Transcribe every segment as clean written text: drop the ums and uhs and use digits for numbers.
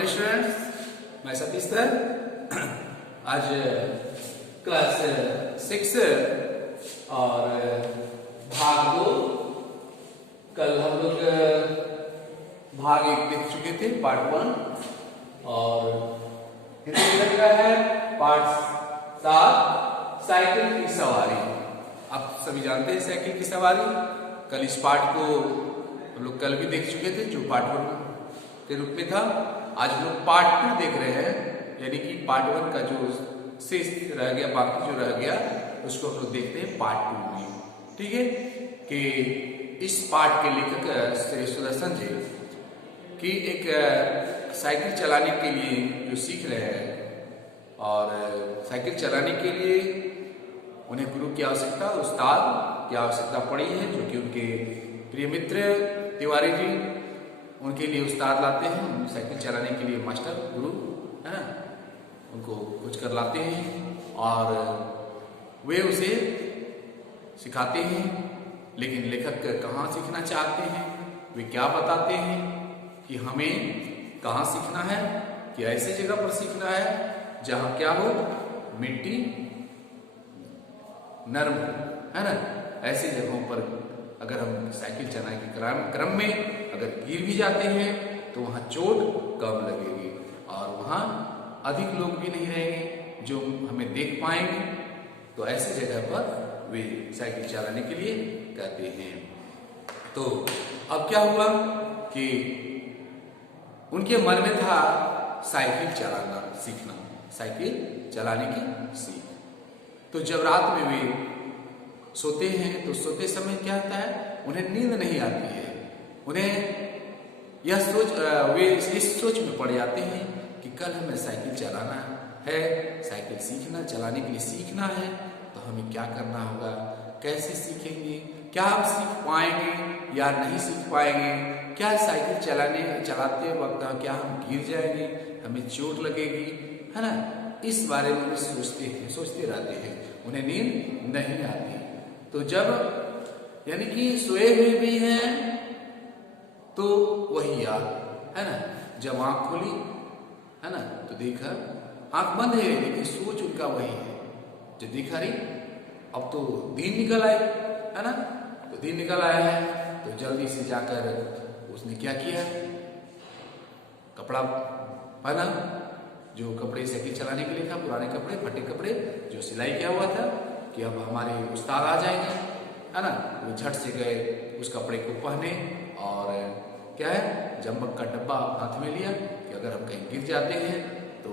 Morning students, मैं Satish sir. आज class 6 और भाग 2। कल हम लोग भाग 1 देख चुके थे, पार्ट 1, और हिंदी लग रहा है पार्ट 7, साइकिल की सवारी। आप सभी जानते हैं साइकिल की सवारी। कल इस पार्ट को हम लोग कल भी देख चुके थे, जो पार्ट 1 के रूप में था। आज हम लोग पार्ट 2 देख रहे हैं, यानी कि पार्ट 1 का जो शेष रह गया, बाकी जो रह गया उसको हम लोग देखते हैं पार्ट 2 में। ठीक है, कि इस पार्ट के लेखक श्री सुदर्शन जी की एक साइकिल चलाने के लिए जो सीख रहे हैं, और साइकिल चलाने के लिए उन्हें गुरु की आवश्यकता, उस्ताद की आवश्यकता पड़ी है, जो कि उनके प्रिय मित्र तिवारी जी उनके लिए उस्ताद लाते हैं। साइकिल चलाने के लिए मास्टर, गुरु है ना, उनको खोज कर लाते हैं और वे उसे सिखाते हैं। लेकिन लेखक कहाँ सीखना चाहते हैं, वे क्या बताते हैं कि हमें कहाँ सीखना है, कि ऐसी जगह पर सीखना है जहाँ क्या हो, मिट्टी नरम है ना। ऐसी जगहों पर अगर हम साइकिल चलाने के क्रम में अगर गिर भी जाते हैं तो वहाँ चोट कम लगेगी और वहाँ अधिक लोग भी नहीं रहेंगे जो हमें देख पाएंगे। तो ऐसी जगह पर वे साइकिल चलाने के लिए कहते हैं। तो अब क्या हुआ कि उनके मन में था साइकिल चलाना सीखना, साइकिल चलाने की सीख। तो जब रात में वे सोते हैं तो सोते समय क्या होता है, उन्हें नींद नहीं आती है। उन्हें यह वे इस सोच में पड़ जाते हैं कि कल हमें साइकिल चलाना है, साइकिल सीखना, चलाने के लिए सीखना है। तो हमें क्या करना होगा, कैसे सीखेंगे, क्या हम सीख पाएंगे या नहीं सीख पाएंगे, क्या साइकिल चलाते वक्त क्या हम गिर जाएंगे, हमें चोट लगेगी, है ना। इस बारे में सोचते रहते हैं, उन्हें नींद नहीं आती। तो जब यानी कि सोए हुए भी हैं तो वही याद है ना। जब आंख खोली है ना तो देखा आंख बंद है, लेकिन सोच उनका वही है। जो देखा रही अब तो दिन निकल आए है ना, तो दिन निकल आया है तो जल्दी से जाकर उसने क्या किया, कपड़ा पहना, जो कपड़े साइकिल चलाने के लिए था, पुराने कपड़े, फटे कपड़े जो सिलाई किया हुआ था कि अब हमारे उस्ताद आ जाएंगे है ना। वो झट से गए उस कपड़े को पहने और क्या है, जम्बक का डब्बा हाथ में लिया कि अगर हम कहीं गिर जाते हैं तो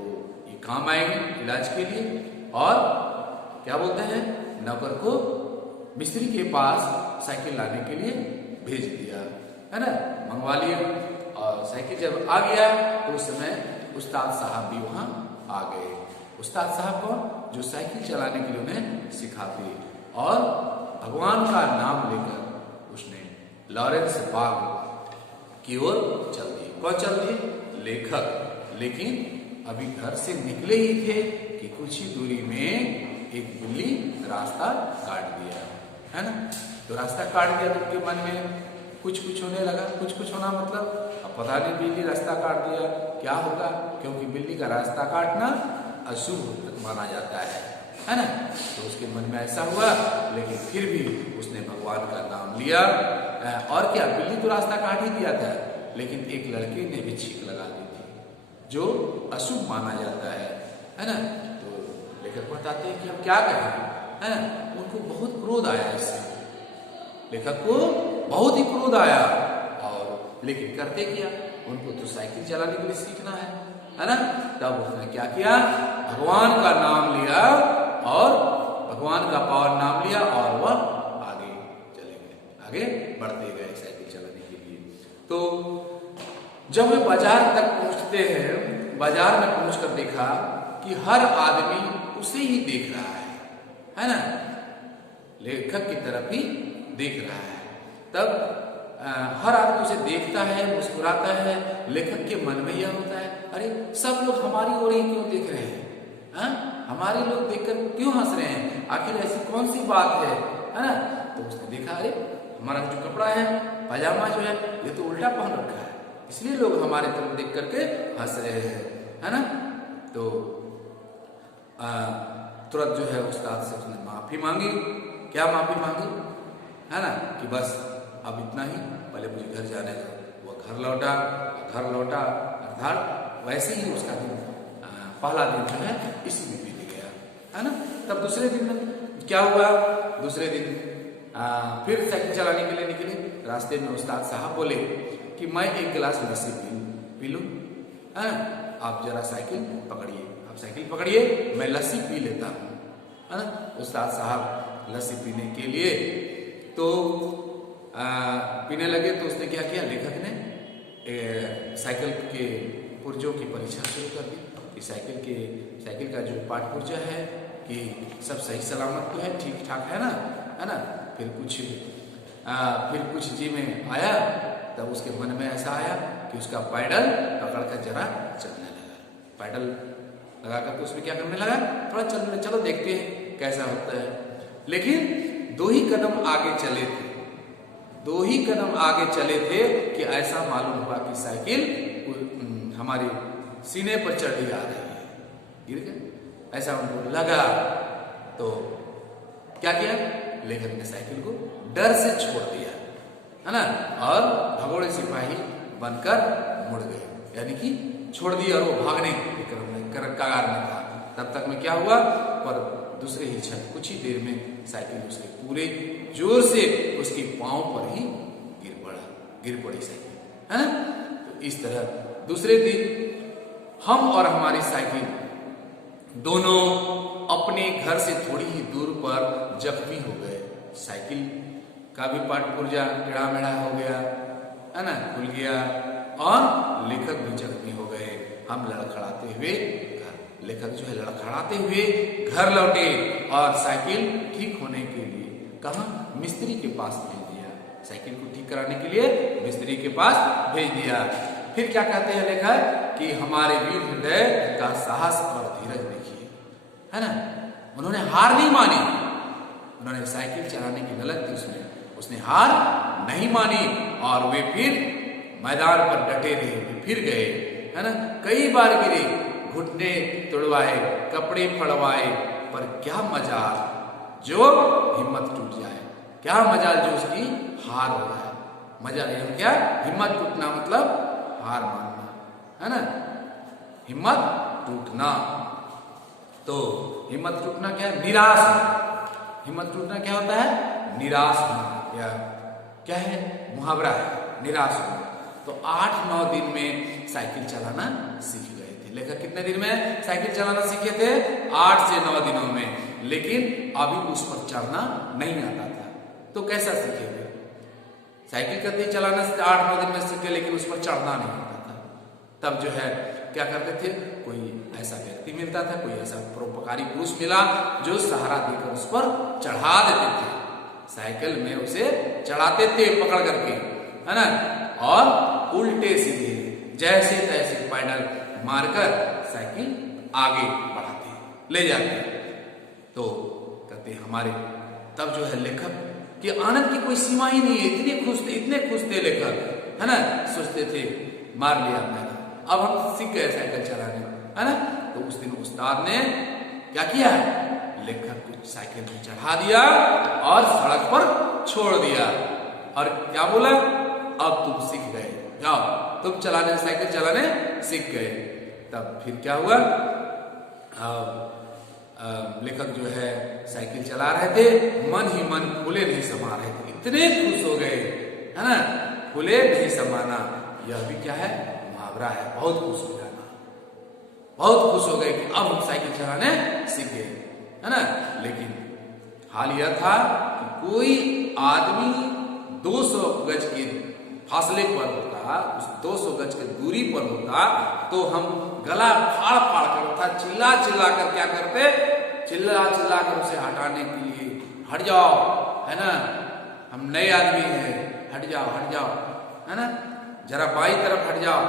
ये काम आएंगे इलाज के लिए। और क्या बोलते हैं, नौकर को मिस्त्री के पास साइकिल लाने के लिए भेज दिया है ना, मंगवा लिया। और साइकिल जब आ गया तो उस समय उस्ताद साहब भी वहां आ गए। उस्ताद साहब कौन, जो साइकिल चलाने के लिए उन्हें सिखाते। और भगवान का नाम लेकर उसने लॉरेंस बाग की ओर चल दिए। कौन चल दिए, लेखक। लेकिन अभी घर से निकले ही थे कि कुछ ही दूरी में एक बिल्ली रास्ता काट दिया है ना। तो रास्ता काट दिया तो उनके मन में कुछ होने लगा। कुछ होना मतलब अब पता नहीं, बिल्ली रास्ता काट दिया क्या होगा, क्योंकि बिल्ली का रास्ता काटना अशुभ माना जाता है ना। तो उसके मन में ऐसा हुआ, लेकिन फिर भी उसने भगवान का नाम लिया। और क्या, बिल्ली तो रास्ता काट ही दिया था, लेकिन एक लड़के ने भी छींक लगा दी थी, जो अशुभ माना जाता है ना। तो लेखक बताते हैं कि हम क्या करें, है ना। उनको बहुत क्रोध आया इससे, लेखक को बहुत ही क्रोध आया। और लेकिन करते क्या, उनको तो साइकिल चलाने के लिए सीखना है ना। तब उसने क्या किया, भगवान का नाम लिया और भगवान का पावन नाम लिया और वह आगे चले गए, आगे बढ़ते गए साइकिल चलाने के लिए। तो जब वे बाजार तक पहुंचते हैं, बाजार में पहुंचकर देखा कि हर आदमी उसे ही देख रहा है ना, लेखक की तरफ ही देख रहा है। तब हर आदमी उसे देखता है, मुस्कुराता है। लेखक के मन में यह होता है, अरे सब लोग हमारी ओर ही क्यों देख रहे हैं, हमारे लोग देखकर क्यों हंस रहे हैं, आखिर ऐसी कौन सी बात है ना। तो उसने देखा, अरे हमारा जो कपड़ा है, पजामा जो है, ये तो उल्टा पहन रखा इसलिए लोग हमारे तरफ देख करके हंस रहे हैं, है ना। तो तुरंत जो है उस्ताद से उसने माफी मांगी। क्या माफी मांगी, है ना, कि बस अब इतना ही, पहले मुझे घर जाने दो। वो घर लौटा अर्थात वैसे ही उसका दिन, पहला दिन जो है इसी में बीत गया, है ना। तब दूसरे दिन क्या हुआ, दूसरे दिन फिर साइकिल चलाने के लिए निकले। रास्ते में उस्ताद साहब बोले कि मैं एक गिलास लस्सी पी लूं, आप जरा साइकिल पकड़िए, आप साइकिल पकड़िए, मैं लस्सी पी लेता हूँ, है ना। उस्ताद साहब लस्सी पीने के लिए तो पीने लगे। तो उसने क्या किया, लेखक ने साइकिल के पुर्जों की परीक्षा शुरू कर दी कि साइकिल का जो पाठ पुर्जा है कि सब सही सलामत तो है, ठीक ठाक है ना। फिर कुछ जी में आया, तब उसके मन में ऐसा आया कि उसका पैडल पकड़ कर जरा चलने लगा। पैडल लगा कर उसमें क्या करने लगा, थोड़ा चलने, चलो देखते हैं कैसा होता है। लेकिन दो ही कदम आगे चले थे कि ऐसा मालूम हुआ कि साइकिल हमारे सीने पर चढ़ी आ रही है, गिर गए, ऐसा उनको लगा। तो क्या किया, लेखक ने साइकिल को डर से छोड़ दिया, है ना, और भगोड़े सिपाही बनकर मुड़ गए, यानी कि छोड़ दिया और वो भागने के कगार में था। तब तक में क्या हुआ, पर दूसरे ही क्षण, कुछ ही देर में साइकिल उसके पूरे जोर से उसके पांव पर ही गिर पड़ी साइकिल, है ना। तो इस तरह दूसरे दिन हम और हमारी साइकिल दोनों अपने घर से थोड़ी ही दूर पर जख्मी हो गए। साइकिल का भी पार्ट पुर्जा टेढ़ा मेढ़ा हो गया, है ना, खुल गया, और लेखक भी जख्मी हो गए। हम लड़खड़ाते हुए लेखक जो है लड़खड़ाते हुए घर लौटे और साइकिल ठीक होने के लिए कहाँ, मिस्त्री के पास भेज दिया। साइकिल को ठीक कराने के लिए मिस्त्री के पास भेज दिया। फिर क्या कहते हैं लेखक कि हमारे वीर हृदय का साहस और धीरज देखिए, है ना। उन्होंने हार नहीं मानी, उन्होंने साइकिल चलाने की गलत थी उसने हार नहीं मानी, और वे फिर मैदान पर डटे रहे, फिर गए, है ना। कई बार गिरे, घुटने तुड़वाए, कपड़े फड़वाए, पर क्या मजाल जो हिम्मत टूट जाए, क्या मजाल जो उसकी हार हो जाए। मजाल क्या, हिम्मत टूटना मतलब हार मानना, है ना, हिम्मत टूटना। तो हिम्मत टूटना क्या है, निराश। हिम्मत टूटना क्या होता है, निराश होना, या क्या है, मुहावरा है, निराश होना। तो 8-9 दिन में साइकिल चलाना सीख गए थे लेखक। कितने दिन में साइकिल चलाना सीखे थे, 8 से 9 दिनों में। लेकिन अभी उस पर चढ़ना नहीं आता था। तो कैसा सीखेंगे, साइकिल कभी चलाना 8-9 दिन में सीखे, लेकिन उस पर चढ़ना नहीं आता था। तब जो है क्या करते थे, कोई ऐसा व्यक्ति मिलता था, कोई ऐसा परोपकारी पुरुष मिला जो सहारा देकर उस पर चढ़ा देते थे, साइकिल में उसे चढ़ाते थे पकड़ करके, है ना, और उल्टे सीधे जैसे तैसे पैडल मारकर साइकिल आगे बढ़ाते ले जाते। तो कहते हमारे तब जो है लेखक कि आनंद की कोई सीमा ही नहीं है, इतने खुश थे लेखक, है ना। सोचते थे मार लिया मैंने, अब हम सीख गए साइकिल चलाने, है ना। तो उस दिन उस्ताद ने क्या किया, लेखक को साइकिल में चढ़ा दिया और सड़क पर छोड़ दिया, और क्या बोला, अब तुम सीख गए, जाओ तुम साइकिल चलाने सीख गए। तब फिर क्या हुआ, लेखक जो है साइकिल चला रहे थे, मन ही मन खुले नहीं समा रहे थे, इतने खुश हो गए, है ना। खुले नहीं समाना, यह भी क्या है, मुहावरा है, बहुत खुश हो जाना, बहुत खुश हो गए कि अब हम साइकिल चलाने सीख गए, है ना। लेकिन हाल यह था कि कोई आदमी 200 गज के फासले पर होता, उस 200 गज की दूरी पर होता, तो हम गला फाड़ फाड़ कर था, चिल्ला चिल्ला कर क्या करते, चिल्ला चिल्ला कर उसे हटाने के लिए, हट जाओ, है ना, हम नए आदमी हैं, हट जाओ, है ना, जरा बाई तरफ हट जाओ।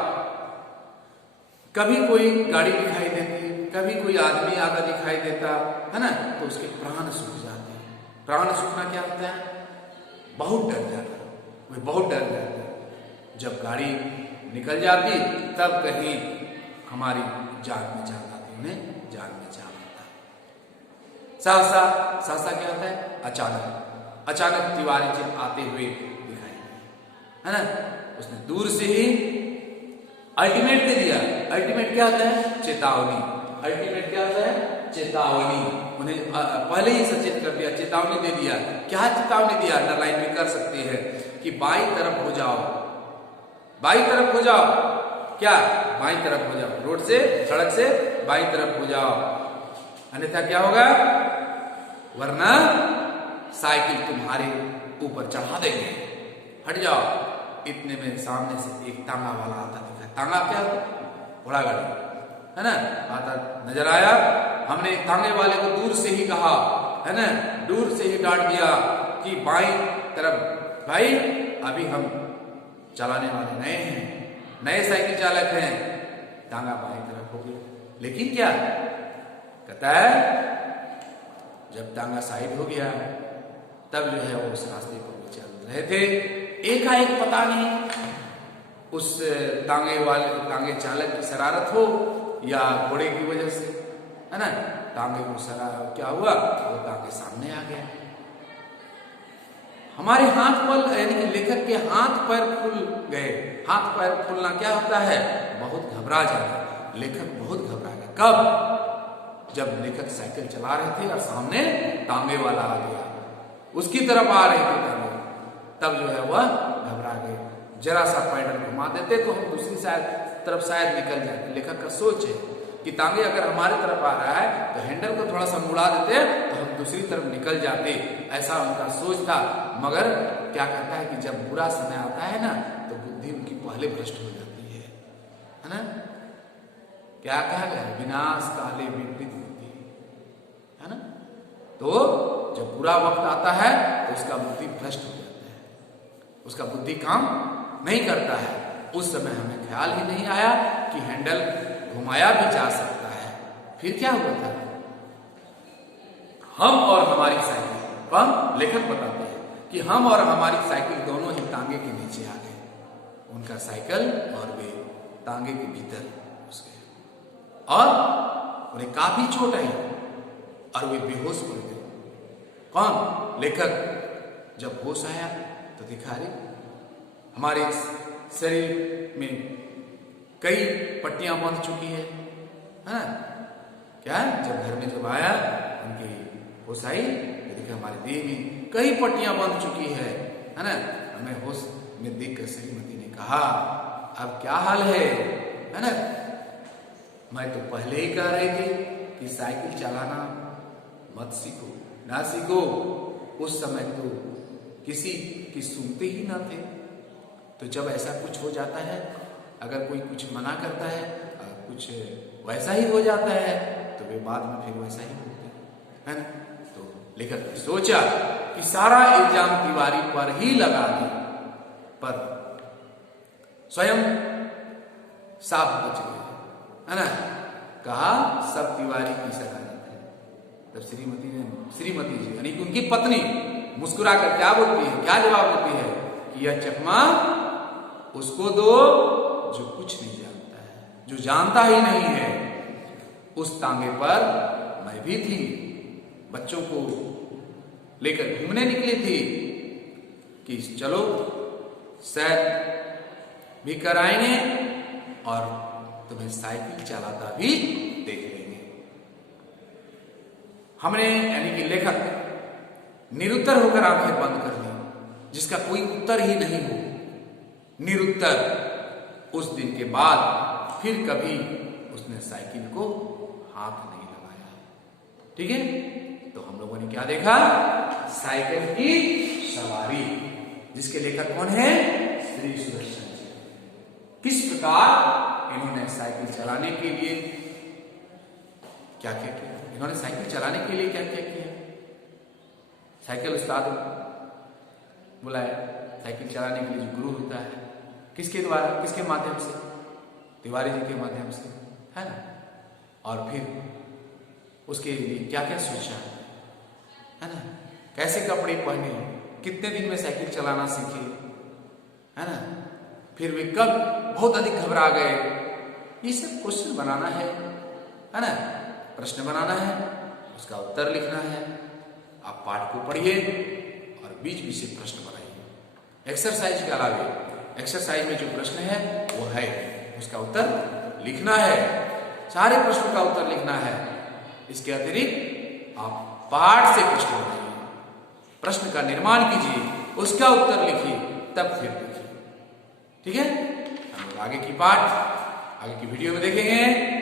कभी कोई गाड़ी दिखाई देती, कभी कोई आदमी आगा दिखाई देता, है ना, तो उसके प्राण सूख जाते हैं। प्राण सूखना क्या होता है, बहुत डर जाता, वे बहुत डर जाते। जब गाड़ी निकल जाती, तब कहीं हमारी जान में जान आती, उन्हें जान में जान आता। सहसा, सहसा क्या होता है? अचानक, अचानक तिवारी जी आते हुए दिखाई, है ना। उसने दूर से ही अल्टीमेट दे दिया। अल्टीमेट क्या होता है? चेतावनी। अल्टीमेट क्या होता है? चेतावनी। उन्हें पहले ही सचेत कर दिया, चेतावनी दे दिया। क्या चेतावनी दिया? अंडरलाइन भी कर सकते हैं कि बाईं तरफ हो जाओ, बाईं तरफ हो जाओ। क्या? बाईं तरफ हो जाओ, रोड से, सड़क से बाईं तरफ हो जाओ, अन्यथा क्या होगा? वरना साइकिल तुम्हारे ऊपर चढ़ा देंगे, हट जाओ। इतने में सामने से एक तांगा वाला आता दिखा। तांगा क्या होता है? घोड़ा गाड़ी, है ना, आता नजर आया। हमने तांगे वाले को दूर से ही कहा, है ना, दूर से ही डांट दिया कि बाईं तरफ। भाई अभी हम चलाने वाले नए हैं, नए साइकिल चालक हैं। तांगा बाईं तरफ हो गया, लेकिन क्या कहता है? जब तांगा साइड हो गया, तब जो है वो उस रास्ते पर वो चल रहे थे। एकाएक पता नहीं उस तांगे चालक की शरारत हो या घोड़े की वजह से, है ना, तांगे को क्या हुआ? वो तांगे सामने आ गया। हमारे हाथ पर, यानी कि लेखक के हाथ पैर फूल गए। हाथ पैर फूलना क्या होता है? बहुत घबरा जाता। लेखक बहुत घबरा गया। कब? जब लेखक साइकिल चला रहे थे और सामने तांगे वाला आ गया, उसकी तरफ आ रहे थे तांगे, तब जो है वह घबरा गए। जरा सा पैडल घुमा देते तो हम दूसरी तरफ शायद निकल जाते। लेखक का सोच है कि तांगे अगर हमारे तरफ आ रहा है तो हैंडल को थोड़ा सा मुड़ा देते तो हम दूसरी तरफ निकल जाते, ऐसा उनका सोच था। मगर क्या कहता है कि जब बुरा समय आता है ना, तो बुद्धि उनकी पहले भ्रष्ट हो जाती है ना। क्या कहा गया? विनाश काले विपरीत बुद्धि, है ना। तो जब बुरा वक्त आता है तो उसका बुद्धि भ्रष्ट हो जाता है, उसका बुद्धि काम नहीं करता है। उस समय हमें ख्याल ही नहीं आया कि हैंडल घुमाया भी जा सकता है। फिर क्या हुआ था? हम और हमारी साइकिल, हम लेखक बताते हैं कि हम और हमारी साइकिल दोनों ही तांगे के नीचे आ गए। उनका साइकिल और वे तांगे के भीतर घुस गए और उन्हें काफी चोट आई और वे बेहोश पड़ गए। कौन? लेखक। जब होश आया तो दिखा रहे हमारे शरीर में कई पट्टियां बंध चुकी है ना। क्या? जब घर में जब आया, उनकी होश आई तो देखा हमारे देह में कई पट्टियां बंध चुकी है ना। हमें होश में देखकर श्रीमती ने कहा, अब क्या हाल है ना। मैं तो पहले ही कह रही थी कि साइकिल चलाना मत सीखो, ना सीखो। उस समय तो किसी की सुनते ही ना थे। तो जब ऐसा कुछ हो जाता है, अगर कोई कुछ मना करता है, कुछ वैसा ही हो जाता है, तो वे बाद में फिर वैसा ही होते हैं, है ना। तो लेखक ने सोचा कि सारा इल्जाम तिवारी पर ही लगा दे, पर स्वयं साफ बच गए, है ना। कहा सब तिवारी की शरारत है। तब श्रीमती जी यानी कि उनकी पत्नी मुस्कुराकर क्या बोलती है, क्या जवाब देती है कि यह चकमा उसको दो जो कुछ नहीं जानता है, जो जानता ही नहीं है। उस तांगे पर मैं भी थी, बच्चों को लेकर घूमने निकली थी कि चलो सैर भी कराएंगे और तुम्हें साइकिल चलाता भी देख लेंगे। हमने यानी कि लेखक निरुत्तर होकर आंखें बंद कर ली, जिसका कोई उत्तर ही नहीं हो, निरुत्तर। उस दिन के बाद फिर कभी उसने साइकिल को हाथ नहीं लगाया। ठीक है, तो हम लोगों ने क्या देखा? साइकिल की सवारी, जिसके लेखक कौन है? श्री सुदर्शन जी। किस प्रकार इन्होंने साइकिल चलाने के लिए क्या क्या किया? इन्होंने साइकिल चलाने के लिए क्या क्या किया? साइकिल उस्ताद बुलाया, साइकिल चलाने के लिए जो गुरु होता है, किसके द्वारा, किसके माध्यम से? तिवारी जी के माध्यम से, है ना। और फिर उसके लिए क्या क्या सोचा, है ना, कैसे कपड़े पहने, कितने दिन में साइकिल चलाना सीखे, है ना। फिर वे कब बहुत अधिक घबरा गए। ये सब क्वेश्चन बनाना है ना, प्रश्न बनाना है, उसका उत्तर लिखना है। आप पाठ को पढ़िए और बीच बीच से प्रश्न बनाइए। एक्सरसाइज के अलावे एक्सरसाइज में जो प्रश्न है वो है, उसका उत्तर लिखना है, सारे प्रश्नों का उत्तर लिखना है। इसके अतिरिक्त आप पाठ से प्रश्न बनाइए, प्रश्न का निर्माण कीजिए, उसका उत्तर लिखिए, तब फिर लिखिए। ठीक है, हम लोग आगे की वीडियो में देखेंगे।